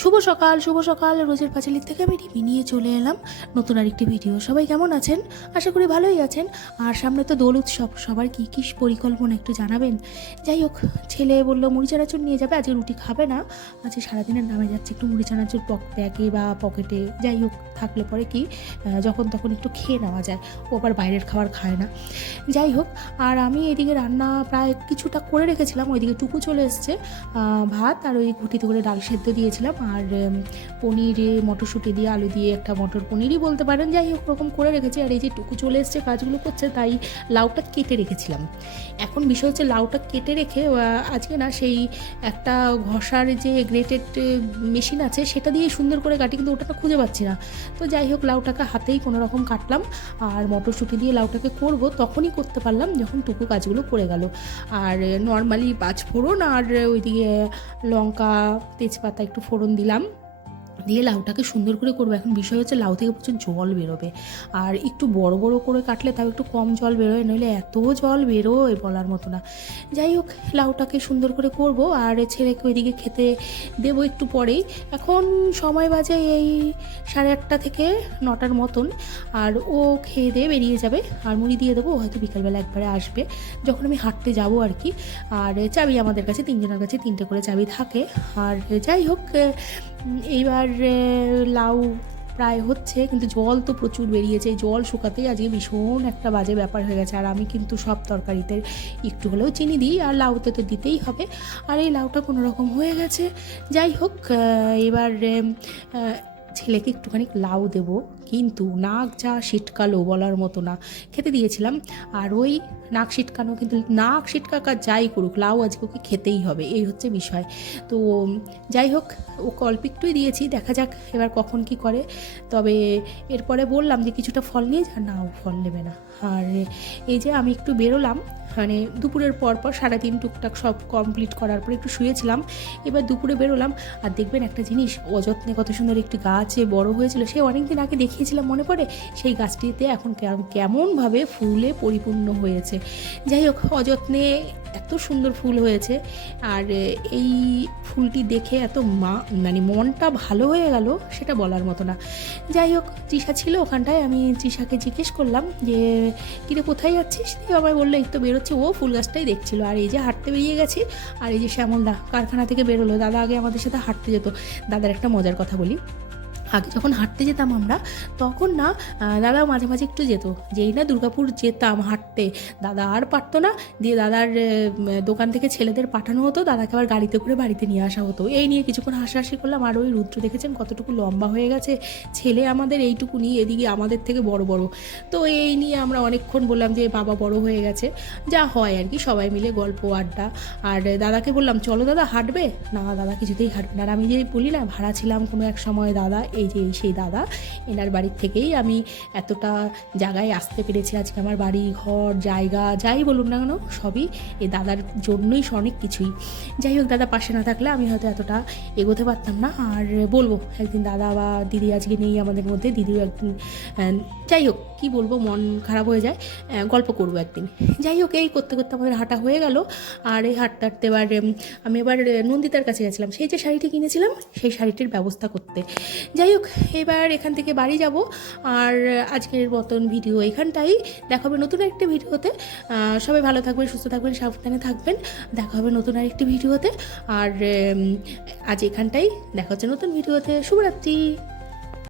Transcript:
শুভ সকাল রোজের পাঁচালির থেকে আমি টিভি নিয়ে চলে এলাম নতুন আরেকটি ভিডিও। সবাই কেমন আছেন? আশা করি ভালোই আছেন। আর সামনে তো দোল উৎসব, সবার কী কী পরিকল্পনা একটু জানাবেন। যাই হোক, ছেলে বললো মুড়ি চানাচুর নিয়ে যাবে, আজকে রুটি খাবে না, আজকে সারাদিনের নামে যাচ্ছে একটু মুড়ি চানাচুর ব্যাগে বা পকেটে, যাই হোক থাকলে পরে কি যখন তখন একটু খেয়ে নেওয়া যায়, ও আবার বাইরের খাবার খায় না। যাই হোক, আর আমি এদিকে রান্না প্রায় কিছুটা করে রেখেছিলাম, ওইদিকে টুকু চলে এসছে, ভাত আর ওই ঘুটিতে করে ডাল সেদ্ধ দিয়েছিলাম, আর পনিরে মটরশুঁটি দিয়ে আলু দিয়ে একটা মটর পনিরই বলতে পারেন, যাই হোক ওরকম করে রেখেছি। আর এই যে টুকু চলে এসছে কাজগুলো করছে, তাই লাউটা কেটে রেখেছিলাম। এখন বিষয় হচ্ছে লাউটা কেটে রেখে আজকে না সেই একটা ঘষার যে গ্রেটেড মেশিন আছে সেটা দিয়ে সুন্দর করে কাটি, কিন্তু ওটা খুঁজে পাচ্ছি না। তো যাই হোক, লাউটাকে হাতেই কোনো রকম কাটলাম, আর মটরশুঁটি দিয়ে লাউটাকে করব তখনই করতে পারলাম যখন টুকু কাজগুলো করে গেল। আর নর্মালি পাঁচফোড়ন আর ওইদিকে লঙ্কা তেজপাতা একটু ফোড়ন দিলাম, দিয়ে লাউটাকে সুন্দর করে করবো। এখন বিষয় হচ্ছে লাউ থেকে প্রচুর জল বেরোবে, আর একটু বড় বড় করে কাটলে তাও একটু কম জল বেরোয়, নইলে এত জল বেরোয় বলার মতো না। যাই হোক, লাউটাকে সুন্দর করে করব, আর ছেলেকে ওইদিকে খেতে দেবো একটু পরেই। এখন সময় বাজে এই 8:30 থেকে 9টার মতন, আর ও খেয়ে দিয়ে বেরিয়ে যাবে, আর মুড়ি দিয়ে দেবো, হয়তো বিকালবেলা একবারে আসবে যখন আমি হাঁটতে যাব আর কি। আর চাবি আমাদের কাছে তিনজনের কাছে 3টে করে চাবি থাকে। আর যাই হোক, এইবার লাউ প্রায় হচ্ছে, কিন্তু জল তো প্রচুর বেরিয়েছে, জল শুকাতেই আজকে ভীষণ একটা বাজে ব্যাপার হয়ে গেছে। আর আমি কিন্তু সব তরকারিতে একটু হলেও চিনি দিই, আর লাউতে তো দিতেই হবে। আর এই লাউটা কোনো রকম হয়ে গেছে। যাই হোক, এবার ছেলেকে একটুখানি লাউ দেব, কিন্তু নাক যা সিটকালো বলার মতো না। খেতে দিয়েছিলাম, আর ওই নাক সিটকানো, কিন্তু নাক সিটকাকা যাই করুক, লাউ আজকে ওকে খেতেই হবে, এই হচ্ছে বিষয়। তো যাই হোক, ওকে অল্প একটুই দিয়েছি, দেখা যাক এবার কখন কি করে। তবে এরপরে বললাম যে কিছুটা ফল নিয়ে যা, না ও ফল নেবে না। আর এই যে আমি একটু বেরোলাম, মানে দুপুরের পর 3:30 টুকটাক সব কমপ্লিট করার পর একটু শুয়েছিলাম, এবার দুপুরে বেরোলাম। আর দেখবেন একটা জিনিস, অযত্নে কত সুন্দর একটি গাছে বড় হয়েছিল, সে অনেক দিন আগে দেখিয়েছিলাম মনে পড়ে, সেই গাছটিতে এখন কেমনভাবে ফুলে পরিপূর্ণ হয়েছে। যাই হোক, অযত্নে এত সুন্দর ফুল হয়েছে, আর এই ফুলটি দেখে এত মানে মনটা ভালো হয়ে গেল, সেটা বলার মতো না। যাই হোক, তৃষা ছিল ওখানটায়, আমি তৃষাকে জিজ্ঞেস করলাম যে কিরে কোথায় যাচ্ছিস, দিয়ে আমায় বললো এই তো বেরোচ্ছে, ও ফুল গাছটাই দেখছিল। আর এই যে হাঁটতে বেরিয়ে গেছি, আর এই যে শ্যামলদা কারখানা থেকে বেরোলো, দাদা আগে আমাদের সাথে হাঁটতে যেত। দাদার একটা মজার কথা বলি, আগে যখন হাঁটতে যেতাম আমরা, তখন না দাদাও মাঝে মাঝে একটু যেত, যেই না দুর্গাপুর যেতাম হাঁটতে, দাদা আর পারতো না, দিয়ে দাদার দোকান থেকে ছেলেদের পাঠানো হতো, দাদাকে আবার গাড়িতে করে বাড়িতে নিয়ে আসা হতো। এই নিয়ে কিছুক্ষণ হাসাহাসি করলাম। আর ওই রুদ্র দেখেছেন কতটুকু লম্বা হয়ে গেছে, ছেলে আমাদের এইটুকু নিয়ে, এদিকে আমাদের থেকে বড় বড়। তো এই নিয়ে আমরা অনেকক্ষণ বললাম যে বাবা বড় হয়ে গেছে, যা হয় আর কি, সবাই মিলে গল্প আড্ডা। আর দাদাকে বললাম চলো দাদা হাঁটবে, না দাদা কিছুতেই হাঁটবে না। আর আমি যে বলি না ভাড়া ছিলাম কোনো এক সময়, দাদা এই যে সেই দাদা, এনার বাড়ির থেকেই আমি এতটা জায়গায় আসতে পেরেছি। আজকে আমার বাড়ি ঘর জায়গা যাই বলুন না কেন, সবই এই দাদার জন্যই, অনেক কিছুই। যাই হোক, দাদা পাশে না থাকলে আমি হয়তো এতটা এগোতে পারতাম না। আর বলবো একদিন দাদা বা দিদি আজকে নেই আমাদের মধ্যে, দিদিও একদিন, যাই হোক কী বলবো, মন খারাপ হয়ে যায়, গল্প করবো একদিন। যাই হোক, এই করতে করতে আমাদের হাঁটা হয়ে গেল। আর এই হাঁটতে হাঁটতে এবার আমি এবার নন্দিতার কাছে গেছিলাম সেই যে শাড়িটি কিনেছিলাম, সেই শাড়িটির ব্যবস্থা করতে। যাই হোক, এবার এখান থেকে বাড়ি যাব। আর আজকের মতন ভিডিও এখানটাই, দেখা হবে নতুন আরেকটি ভিডিওতে। সবাই ভালো থাকবেন, সুস্থ থাকবেন, সাবধানে থাকবেন, দেখা হবে নতুন আরেকটি ভিডিওতে। আর আজ এখানটাই দেখা হচ্ছে নতুন ভিডিওতে। শুভরাত্রি।